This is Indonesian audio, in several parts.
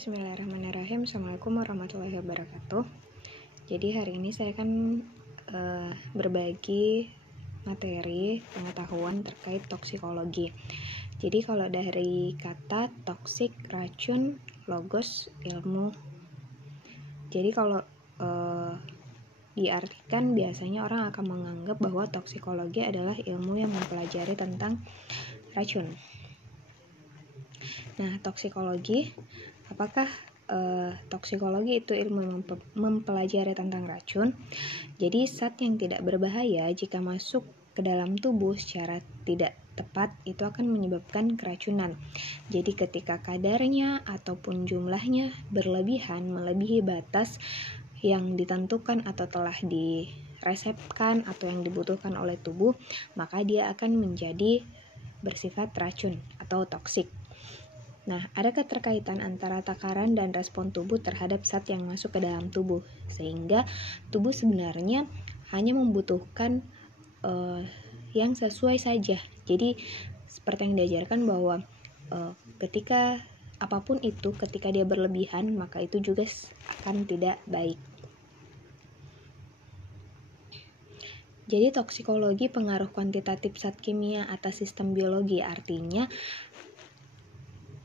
Bismillahirrahmanirrahim. Assalamualaikum warahmatullahi wabarakatuh. Jadi hari ini saya akan berbagi materi pengetahuan terkait toksikologi. Jadi kalau dari kata toksik, racun, logos, ilmu. Jadi kalau diartikan biasanya orang akan menganggap bahwa toksikologi adalah ilmu yang mempelajari tentang racun. Nah, toksikologi, apakah toksikologi itu ilmu yang mempelajari tentang racun? Jadi zat yang tidak berbahaya jika masuk ke dalam tubuh secara tidak tepat itu akan menyebabkan keracunan. Jadi ketika kadarnya ataupun jumlahnya berlebihan, melebihi batas yang ditentukan atau telah diresepkan atau yang dibutuhkan oleh tubuh, maka dia akan menjadi bersifat racun atau toksik. Nah, ada keterkaitan antara takaran dan respon tubuh terhadap zat yang masuk ke dalam tubuh, sehingga tubuh sebenarnya hanya membutuhkan yang sesuai saja. Jadi seperti yang diajarkan bahwa ketika apapun itu, ketika dia berlebihan, maka itu juga akan tidak baik. Jadi toksikologi pengaruh kuantitatif zat kimia atas sistem biologi, artinya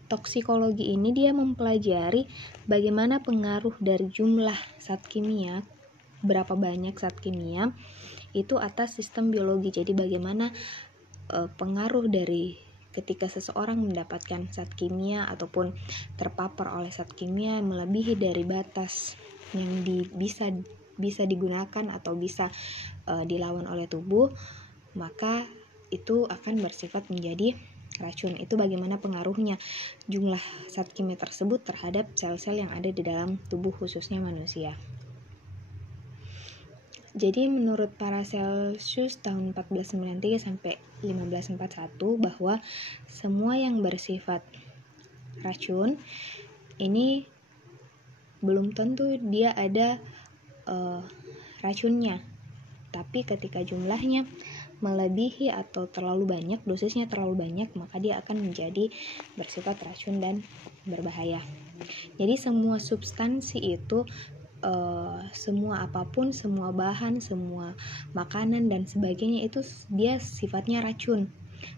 toksikologi ini dia mempelajari bagaimana pengaruh dari jumlah zat kimia, berapa banyak zat kimia itu atas sistem biologi. Jadi bagaimana pengaruh dari ketika seseorang mendapatkan zat kimia ataupun terpapar oleh zat kimia melebihi dari batas yang bisa digunakan atau bisa dilawan oleh tubuh, maka itu akan bersifat menjadi racun. Itu bagaimana pengaruhnya jumlah zat kimia tersebut terhadap sel-sel yang ada di dalam tubuh khususnya manusia. Jadi menurut Paracelsus tahun 1493 sampai 1541 bahwa semua yang bersifat racun ini belum tentu dia ada racunnya. Tapi ketika jumlahnya melebihi atau terlalu banyak, dosisnya terlalu banyak, maka dia akan menjadi bersifat racun dan berbahaya. Jadi semua substansi itu, semua apapun, semua bahan, semua makanan dan sebagainya itu dia sifatnya racun.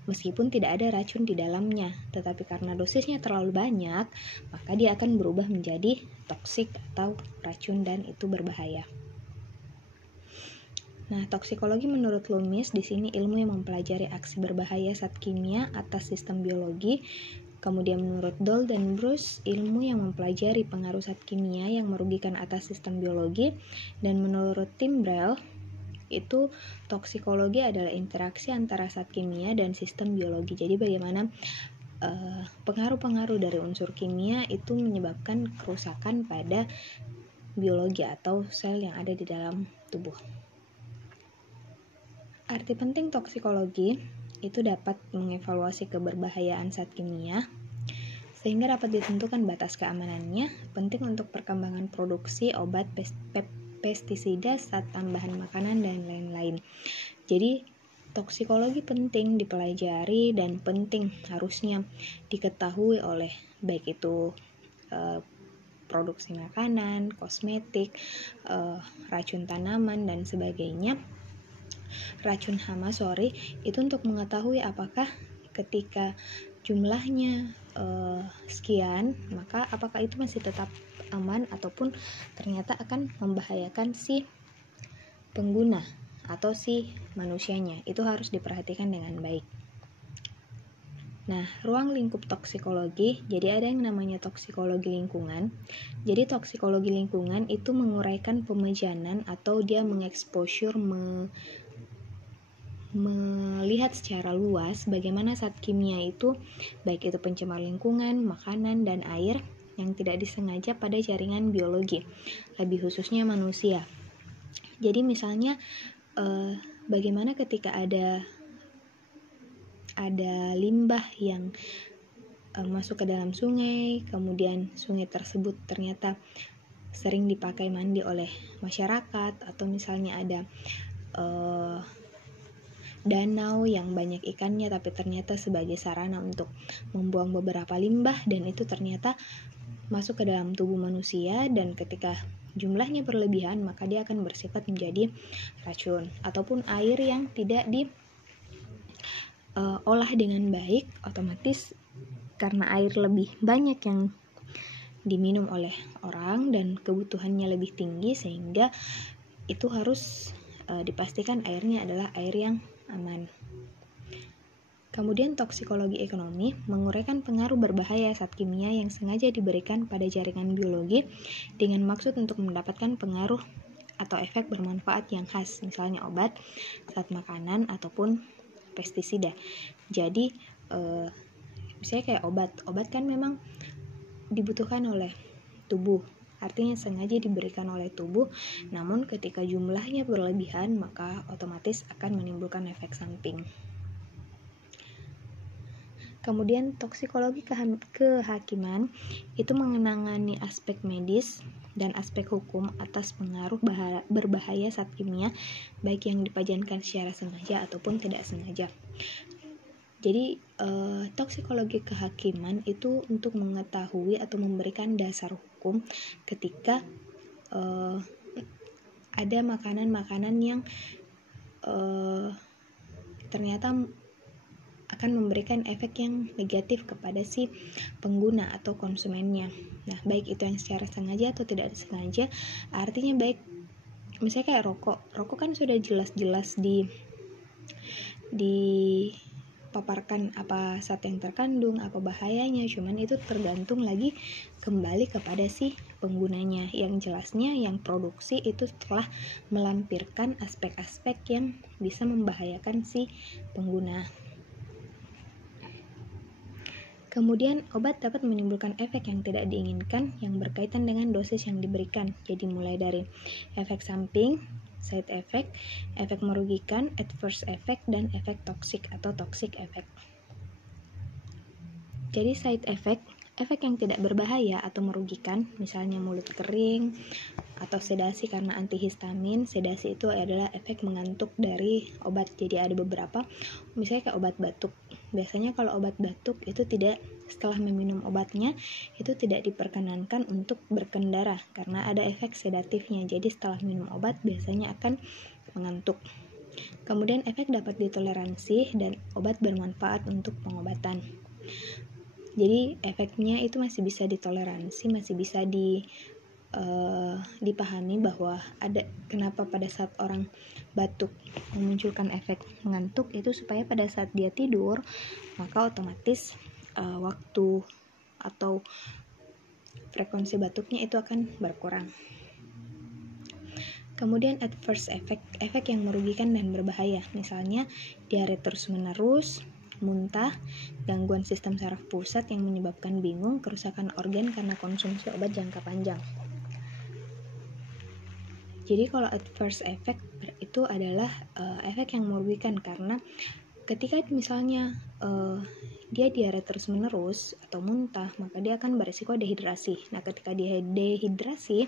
Meskipun tidak ada racun di dalamnya, tetapi karena dosisnya terlalu banyak, maka dia akan berubah menjadi toksik atau racun dan itu berbahaya. Nah, toksikologi menurut Loomis di sini ilmu yang mempelajari aksi berbahaya zat kimia atas sistem biologi. Kemudian menurut Doll dan Bruce, ilmu yang mempelajari pengaruh zat kimia yang merugikan atas sistem biologi. Dan menurut Timbrell, itu toksikologi adalah interaksi antara zat kimia dan sistem biologi. Jadi bagaimana pengaruh-pengaruh dari unsur kimia itu menyebabkan kerusakan pada biologi atau sel yang ada di dalam tubuh. Arti penting toksikologi itu dapat mengevaluasi keberbahayaan zat kimia sehingga dapat ditentukan batas keamanannya, penting untuk perkembangan produksi obat, pestisida, zat tambahan makanan, dan lain-lain. Jadi toksikologi penting dipelajari dan penting harusnya diketahui oleh baik itu produksi makanan, kosmetik, racun tanaman, dan sebagainya. Racun hama, itu untuk mengetahui apakah ketika jumlahnya sekian, maka apakah itu masih tetap aman ataupun ternyata akan membahayakan si pengguna atau si manusianya. Itu harus diperhatikan dengan baik. Nah, ruang lingkup toksikologi, jadi ada yang namanya toksikologi lingkungan. Jadi toksikologi lingkungan itu menguraikan pemejanan atau dia mengeksposur, melihat secara luas bagaimana zat kimia itu, baik itu pencemar lingkungan, makanan, dan air yang tidak disengaja pada jaringan biologi, lebih khususnya manusia. Jadi misalnya bagaimana ketika ada limbah yang masuk ke dalam sungai, kemudian sungai tersebut ternyata sering dipakai mandi oleh masyarakat, atau misalnya ada danau yang banyak ikannya tapi ternyata sebagai sarana untuk membuang beberapa limbah, dan itu ternyata masuk ke dalam tubuh manusia, dan ketika jumlahnya berlebihan maka dia akan bersifat menjadi racun. Ataupun air yang tidak diolah dengan baik, otomatis karena air lebih banyak yang diminum oleh orang dan kebutuhannya lebih tinggi, sehingga itu harus dipastikan airnya adalah air yang aman. Kemudian toksikologi ekonomi menguraikan pengaruh berbahaya zat kimia yang sengaja diberikan pada jaringan biologi dengan maksud untuk mendapatkan pengaruh atau efek bermanfaat yang khas, misalnya obat, zat makanan, ataupun pestisida. Jadi misalnya kayak obat kan memang dibutuhkan oleh tubuh, artinya sengaja diberikan oleh tubuh, namun ketika jumlahnya berlebihan maka otomatis akan menimbulkan efek samping. Kemudian toksikologi kehakiman itu mengenangani aspek medis dan aspek hukum atas pengaruh berbahaya zat kimia, baik yang dipajankan secara sengaja ataupun tidak sengaja. Jadi toksikologi kehakiman itu untuk mengetahui atau memberikan dasar hukum ketika ada makanan-makanan yang ternyata akan memberikan efek yang negatif kepada si pengguna atau konsumennya. Nah, baik itu yang secara sengaja atau tidak sengaja, artinya baik misalnya kayak rokok kan sudah jelas-jelas dipaparkan apa zat yang terkandung, apa bahayanya, cuman itu tergantung lagi kembali kepada si penggunanya. Yang jelasnya yang produksi itu telah melampirkan aspek-aspek yang bisa membahayakan si pengguna. Kemudian, obat dapat menimbulkan efek yang tidak diinginkan yang berkaitan dengan dosis yang diberikan. Jadi mulai dari efek samping, side effect, efek merugikan, adverse effect, dan efek toksik atau toxic effect. Jadi side effect, efek yang tidak berbahaya atau merugikan, misalnya mulut kering, atau sedasi karena antihistamin. Sedasi itu adalah efek mengantuk dari obat. Jadi ada beberapa, misalnya kayak obat batuk. Biasanya kalau obat batuk itu tidak, setelah meminum obatnya itu tidak diperkenankan untuk berkendara karena ada efek sedatifnya. Jadi setelah minum obat biasanya akan mengantuk. Kemudian efek dapat ditoleransi dan obat bermanfaat untuk pengobatan. Jadi efeknya itu masih bisa ditoleransi, masih bisa dipahami bahwa ada kenapa pada saat orang batuk memunculkan efek mengantuk itu supaya pada saat dia tidur maka otomatis waktu atau frekuensi batuknya itu akan berkurang. Kemudian adverse effect, efek yang merugikan dan berbahaya, misalnya diare terus-menerus, muntah, gangguan sistem saraf pusat yang menyebabkan bingung, kerusakan organ karena konsumsi obat jangka panjang. Jadi kalau adverse effect itu adalah efek yang merugikan karena ketika misalnya dia diare terus-menerus atau muntah, maka dia akan berisiko dehidrasi. Nah, ketika dia dehidrasi,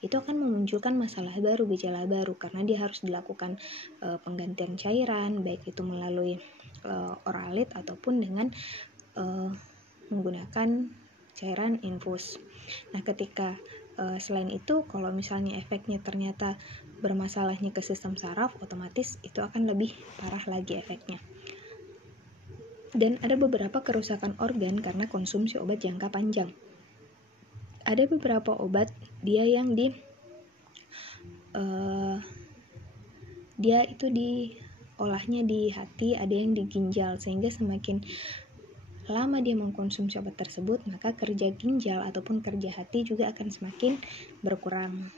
itu akan memunculkan masalah baru, gejala baru, karena dia harus dilakukan penggantian cairan, baik itu melalui oralit ataupun dengan menggunakan cairan infus. Nah, ketika selain itu, kalau misalnya efeknya ternyata bermasalahnya ke sistem saraf, otomatis itu akan lebih parah lagi efeknya. Dan ada beberapa kerusakan organ karena konsumsi obat jangka panjang. Ada beberapa obat dia yang dia itu diolahnya di hati, ada yang di ginjal, sehingga semakin lama dia mengkonsumsi obat tersebut, maka kerja ginjal ataupun kerja hati juga akan semakin berkurang.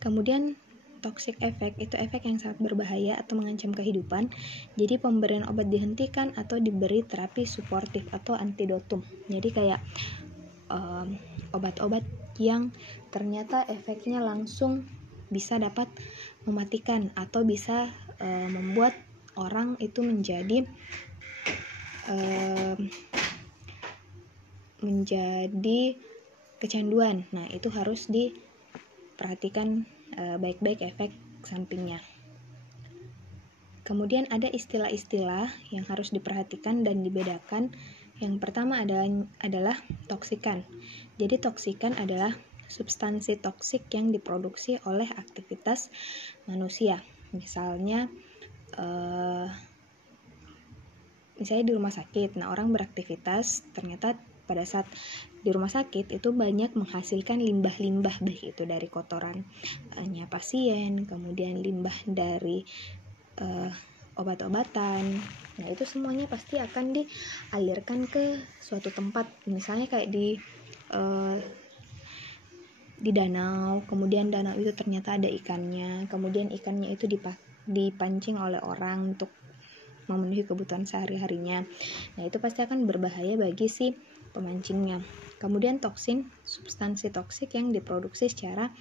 Kemudian toxic effect itu efek yang sangat berbahaya atau mengancam kehidupan. Jadi pemberian obat dihentikan atau diberi terapi suportif atau antidotum. Jadi kayak obat-obat yang ternyata efeknya langsung bisa dapat mematikan atau bisa membuat orang itu menjadi kecanduan. Nah, itu harus diperhatikan baik-baik efek sampingnya. Kemudian ada istilah-istilah yang harus diperhatikan dan dibedakan Yang pertama adalah toksikan. Jadi toksikan adalah substansi toksik yang diproduksi oleh aktivitas manusia. Misalnya di rumah sakit. Nah, orang beraktivitas, ternyata pada saat di rumah sakit itu banyak menghasilkan limbah-limbah, baik itu dari kotorannya pasien, kemudian limbah dari obat-obatan. Nah, itu semuanya pasti akan dialirkan ke suatu tempat, misalnya kayak di danau, kemudian danau itu ternyata ada ikannya, kemudian ikannya itu dipancing oleh orang untuk memenuhi kebutuhan sehari-harinya. Nah, itu pasti akan berbahaya bagi si pemancingnya. Kemudian toksin, substansi toksik yang diproduksi secara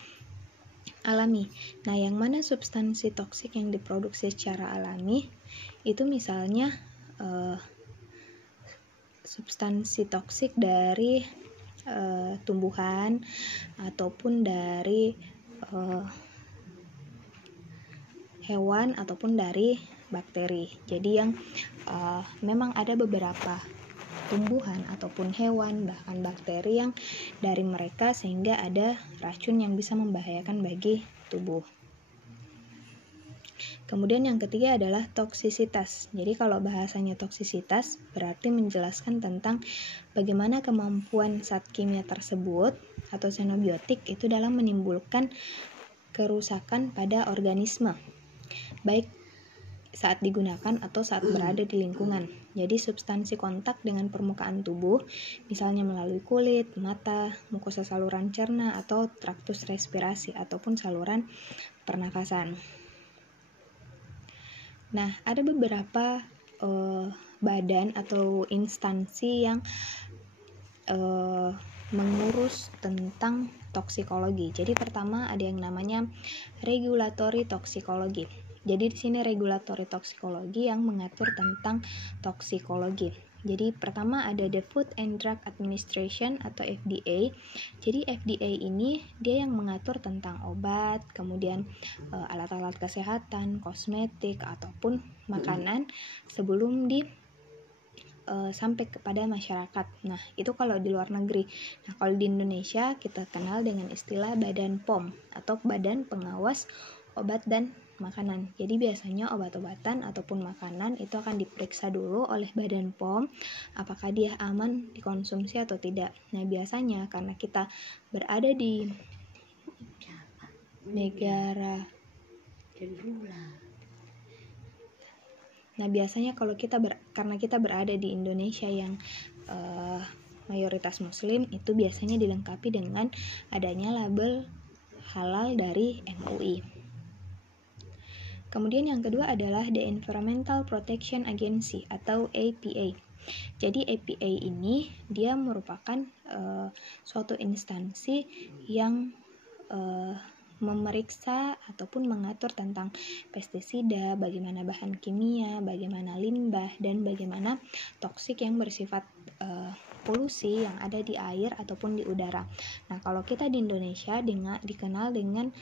alami. Nah, yang mana substansi toksik yang diproduksi secara alami? Itu misalnya substansi toksik dari tumbuhan ataupun dari hewan ataupun dari bakteri. Jadi yang memang ada beberapa tumbuhan ataupun hewan, bahkan bakteri yang dari mereka sehingga ada racun yang bisa membahayakan bagi tubuh. Kemudian yang ketiga adalah toksisitas. Jadi kalau bahasanya toksisitas berarti menjelaskan tentang bagaimana kemampuan zat kimia tersebut atau xenobiotik itu dalam menimbulkan kerusakan pada organisme, baik saat digunakan atau saat berada di lingkungan. Jadi substansi kontak dengan permukaan tubuh, misalnya melalui kulit, mata, mukosa saluran cerna atau traktus respirasi ataupun saluran pernafasan. Nah, ada beberapa badan atau instansi yang mengurus tentang toksikologi. Jadi pertama ada yang namanya regulatory toksikologi. Jadi di sini regulatory toksikologi yang mengatur tentang toksikologi. Jadi pertama ada the Food and Drug Administration atau FDA. Jadi FDA ini dia yang mengatur tentang obat, kemudian alat-alat kesehatan, kosmetik ataupun makanan sebelum sampai kepada masyarakat. Nah, itu kalau di luar negeri. Nah, kalau di Indonesia kita kenal dengan istilah Badan POM atau Badan Pengawas Obat dan Makanan. Jadi biasanya obat-obatan ataupun makanan itu akan diperiksa dulu oleh Badan POM apakah dia aman dikonsumsi atau tidak. Nah, biasanya karena kita berada di negara biasanya kalau karena kita berada di Indonesia yang mayoritas muslim, itu biasanya dilengkapi dengan adanya label halal dari MUI. Kemudian yang kedua adalah the Environmental Protection Agency atau APA. Jadi APA ini dia merupakan suatu instansi yang memeriksa ataupun mengatur tentang pestisida, bagaimana bahan kimia, bagaimana limbah, dan bagaimana toksik yang bersifat polusi yang ada di air ataupun di udara. Nah, kalau kita di Indonesia dikenal dengan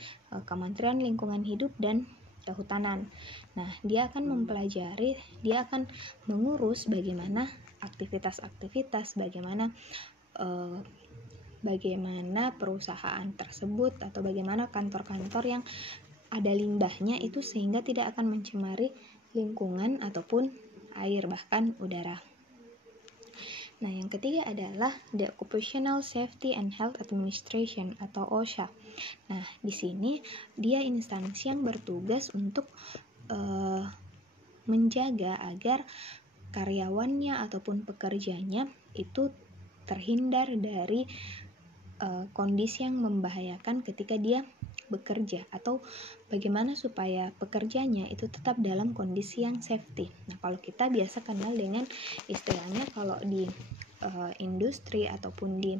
Kementerian Lingkungan Hidup dan Kehutanan. Nah, dia akan mempelajari, dia akan mengurus bagaimana aktivitas-aktivitas, bagaimana perusahaan tersebut atau bagaimana kantor-kantor yang ada limbahnya itu sehingga tidak akan mencemari lingkungan ataupun air bahkan udara. Nah, yang ketiga adalah the Occupational Safety and Health Administration atau OSHA. Nah, di sini dia instansi yang bertugas untuk menjaga agar karyawannya ataupun pekerjanya itu terhindar dari kondisi yang membahayakan ketika dia bekerja, atau bagaimana supaya pekerjanya itu tetap dalam kondisi yang safety. Nah, kalau kita biasa kenal dengan istilahnya kalau di industri ataupun di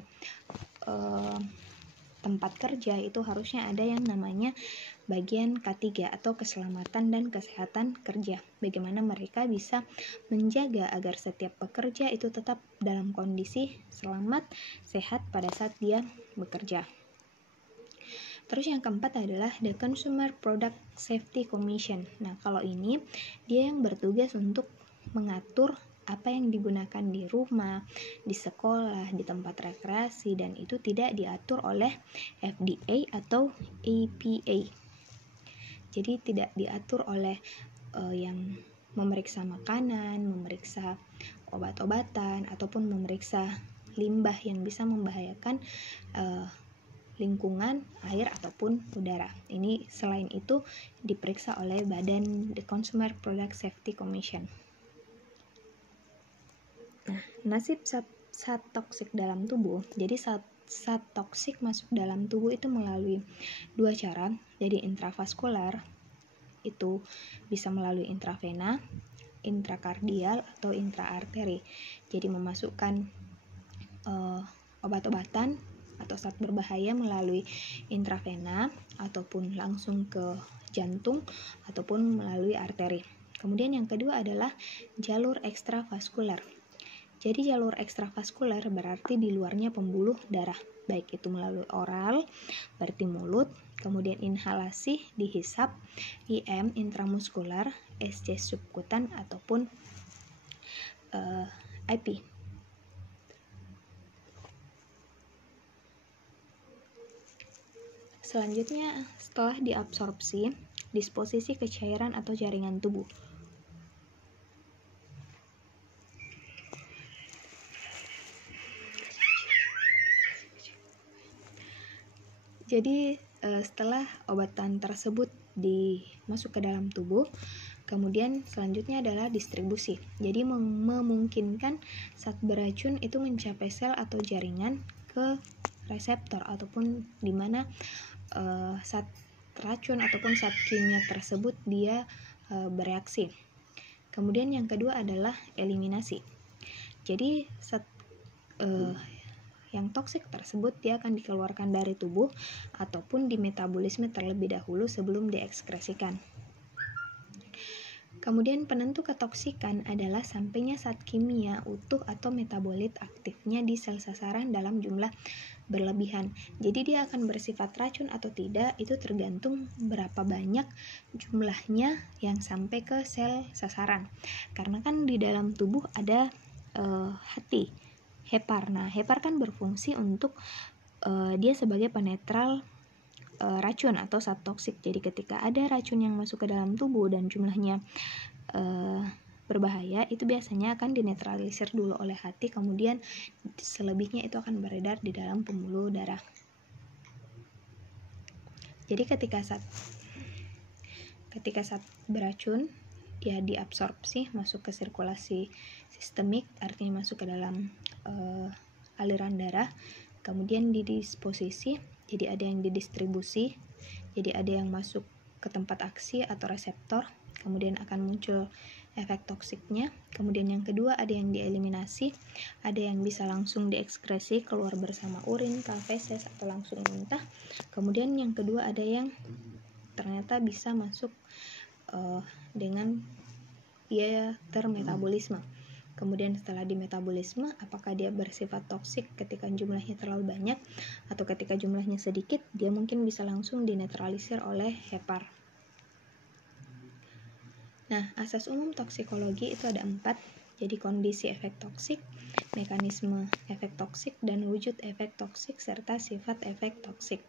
tempat kerja itu harusnya ada yang namanya bagian K3 atau keselamatan dan kesehatan kerja. Bagaimana mereka bisa menjaga agar setiap pekerja itu tetap dalam kondisi selamat, sehat pada saat dia bekerja. Terus yang keempat adalah the Consumer Product Safety Commission. Nah, kalau ini dia yang bertugas untuk mengatur apa yang digunakan di rumah, di sekolah, di tempat rekreasi, dan itu tidak diatur oleh FDA atau EPA. Jadi tidak diatur oleh yang memeriksa makanan, memeriksa obat-obatan, ataupun memeriksa limbah yang bisa membahayakan lingkungan, air, ataupun udara. Ini selain itu diperiksa oleh Badan The Consumer Product Safety Commission. Nah, nasib zat toksik dalam tubuh. Jadi zat toksik masuk dalam tubuh itu melalui dua cara. Jadi intravaskular itu bisa melalui intravena, intrakardial, atau intraarteri. Jadi memasukkan obat-obatan atau zat berbahaya melalui intravena ataupun langsung ke jantung ataupun melalui arteri. Kemudian yang kedua adalah jalur ekstravaskular. Jadi jalur ekstravaskular berarti di luarnya pembuluh darah, baik itu melalui oral, berarti mulut, kemudian inhalasi, dihisap, IM, intramuskular, SC subkutan, ataupun IP. Selanjutnya, setelah diabsorpsi, disposisi ke cairan atau jaringan tubuh. Jadi, setelah obatan tersebut masuk ke dalam tubuh, kemudian selanjutnya adalah distribusi. Jadi, memungkinkan zat beracun itu mencapai sel atau jaringan ke reseptor ataupun di mana zat racun ataupun zat kimia tersebut dia bereaksi. Kemudian yang kedua adalah eliminasi. Jadi zat yang toksik tersebut dia akan dikeluarkan dari tubuh ataupun dimetabolisme terlebih dahulu sebelum diekskresikan. Kemudian penentu ketoksikan adalah sampainya zat kimia utuh atau metabolit aktifnya di sel sasaran dalam jumlah berlebihan. Jadi dia akan bersifat racun atau tidak itu tergantung berapa banyak jumlahnya yang sampai ke sel sasaran. Karena kan di dalam tubuh ada hati, hepar. Nah, hepar kan berfungsi untuk dia sebagai penetral racun atau zat toksik. Jadi ketika ada racun yang masuk ke dalam tubuh dan jumlahnya berbahaya, itu biasanya akan dinetralisir dulu oleh hati, kemudian selebihnya itu akan beredar di dalam pembuluh darah. Jadi ketika zat beracun dia diabsorpsi masuk ke sirkulasi sistemik, artinya masuk ke dalam aliran darah, kemudian didisposisi, jadi ada yang didistribusi, jadi ada yang masuk ke tempat aksi atau reseptor, kemudian akan muncul efek toksiknya. Kemudian yang kedua ada yang dieliminasi, ada yang bisa langsung diekskresi keluar bersama urin, feses, atau langsung muntah. Kemudian yang kedua ada yang ternyata bisa masuk dengan dia termetabolisme. Kemudian setelah dimetabolisme, apakah dia bersifat toksik ketika jumlahnya terlalu banyak atau ketika jumlahnya sedikit, dia mungkin bisa langsung dinetralisir oleh hepar. Nah, asas umum toksikologi itu ada 4, jadi kondisi efek toksik, mekanisme efek toksik, dan wujud efek toksik, serta sifat efek toksik.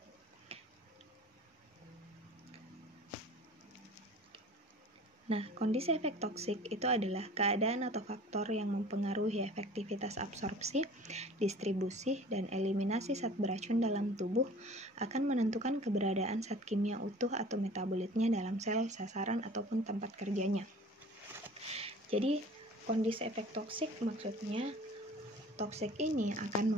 Nah, kondisi efek toksik itu adalah keadaan atau faktor yang mempengaruhi efektivitas absorpsi, distribusi, dan eliminasi zat beracun dalam tubuh akan menentukan keberadaan zat kimia utuh atau metabolitnya dalam sel sasaran ataupun tempat kerjanya. Jadi, kondisi efek toksik maksudnya toksik ini akan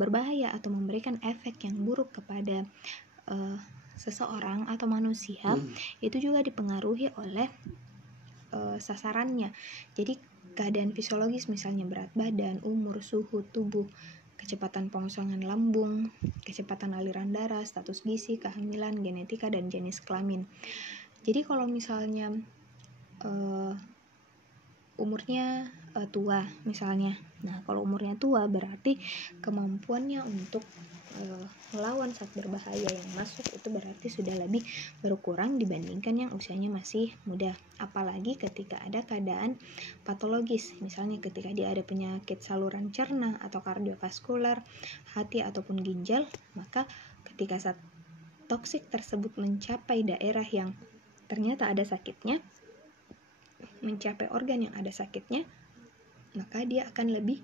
berbahaya atau memberikan efek yang buruk kepada seseorang atau manusia, itu juga dipengaruhi oleh sasarannya. Jadi keadaan fisiologis misalnya berat badan, umur, suhu tubuh, kecepatan pengosongan lambung, kecepatan aliran darah, status gizi, kehamilan, genetika, dan jenis kelamin. Jadi kalau misalnya umurnya tua misalnya, nah kalau umurnya tua berarti kemampuannya untuk melawan zat berbahaya yang masuk itu berarti sudah lebih berkurang dibandingkan yang usianya masih muda. Apalagi ketika ada keadaan patologis, misalnya ketika dia ada penyakit saluran cerna atau kardiovaskular, hati ataupun ginjal, maka ketika zat toksik tersebut mencapai daerah yang ternyata ada sakitnya, mencapai organ yang ada sakitnya, maka dia akan lebih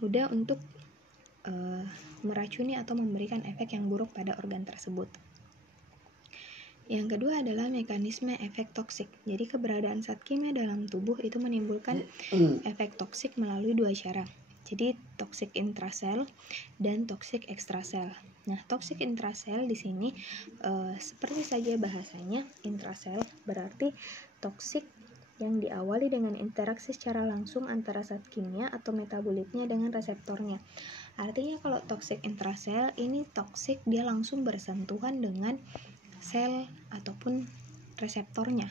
mudah untuk meracuni atau memberikan efek yang buruk pada organ tersebut. Yang kedua adalah mekanisme efek toksik. Jadi keberadaan zat kimia dalam tubuh itu menimbulkan efek toksik melalui dua cara. Jadi toksik intrasel dan toksik ekstrasel. Nah, toksik intrasel di sini seperti saja bahasanya, intrasel berarti toksik yang diawali dengan interaksi secara langsung antara zat kimia atau metabolitnya dengan reseptornya. Artinya kalau toksik intrasel ini toksik dia langsung bersentuhan dengan sel ataupun reseptornya.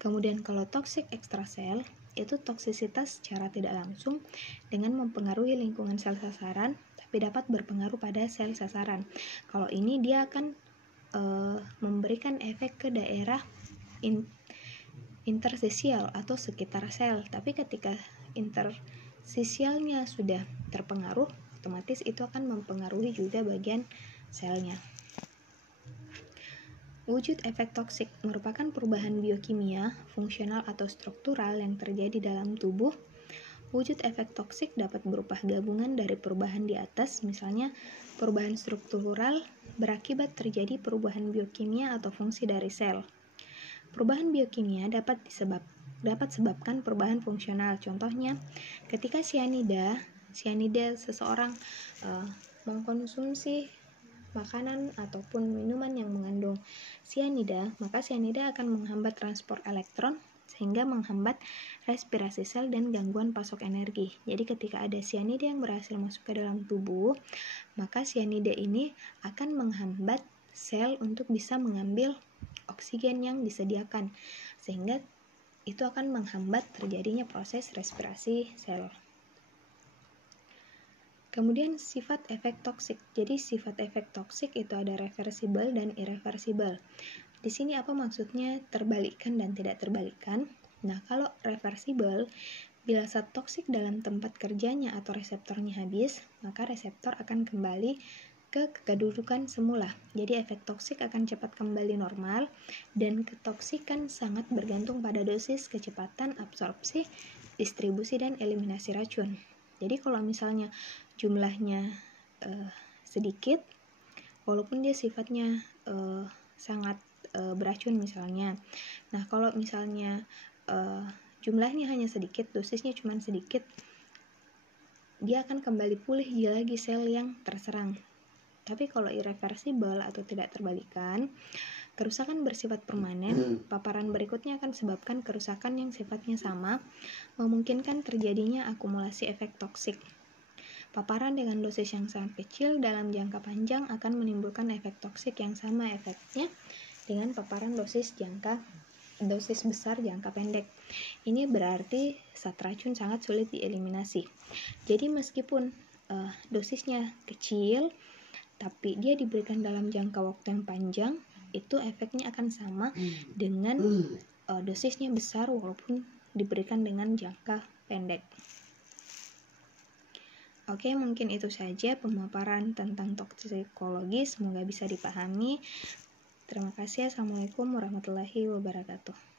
Kemudian kalau toksik ekstrasel itu toksisitas secara tidak langsung dengan mempengaruhi lingkungan sel sasaran tapi dapat berpengaruh pada sel sasaran. Kalau ini dia akan memberikan efek ke daerah interstisial atau sekitar sel, tapi ketika interstisialnya sudah terpengaruh, otomatis itu akan mempengaruhi juga bagian selnya. Wujud efek toksik merupakan perubahan biokimia, fungsional atau struktural yang terjadi dalam tubuh. Wujud efek toksik dapat berupa gabungan dari perubahan di atas, misalnya perubahan struktural berakibat terjadi perubahan biokimia atau fungsi dari sel. Perubahan biokimia dapat sebabkan perubahan fungsional. Contohnya, ketika sianida seseorang mengkonsumsi makanan ataupun minuman yang mengandung sianida, maka sianida akan menghambat transport elektron sehingga menghambat respirasi sel dan gangguan pasok energi. Jadi ketika ada sianida yang berhasil masuk ke dalam tubuh, maka sianida ini akan menghambat sel untuk bisa mengambil oksigen yang disediakan, sehingga itu akan menghambat terjadinya proses respirasi sel. Kemudian sifat efek toksik. Jadi sifat efek toksik itu ada reversibel dan irreversibel. Di sini apa maksudnya terbalikkan dan tidak terbalikkan? Nah, kalau reversibel, bila zat toksik dalam tempat kerjanya atau reseptornya habis, maka reseptor akan kembali ke kedudukan semula. Jadi efek toksik akan cepat kembali normal dan ketoksikan sangat bergantung pada dosis, kecepatan absorpsi, distribusi, dan eliminasi racun. Jadi kalau misalnya jumlahnya sedikit, walaupun dia sifatnya sangat beracun misalnya. Nah, kalau misalnya jumlahnya hanya sedikit, dosisnya cuma sedikit, dia akan kembali pulih lagi sel yang terserang. Tapi kalau irreversibel atau tidak terbalikkan, kerusakan bersifat permanen, paparan berikutnya akan sebabkan kerusakan yang sifatnya sama, memungkinkan terjadinya akumulasi efek toksik. Paparan dengan dosis yang sangat kecil dalam jangka panjang akan menimbulkan efek toksik yang sama efeknya dengan paparan dosis besar jangka pendek. Ini berarti zat racun sangat sulit dieliminasi. Jadi meskipun dosisnya kecil, tapi dia diberikan dalam jangka waktu yang panjang, itu efeknya akan sama dengan dosisnya besar walaupun diberikan dengan jangka pendek. Oke, mungkin itu saja pemaparan tentang toksikologi, semoga bisa dipahami. Terima kasih. Assalamualaikum warahmatullahi wabarakatuh.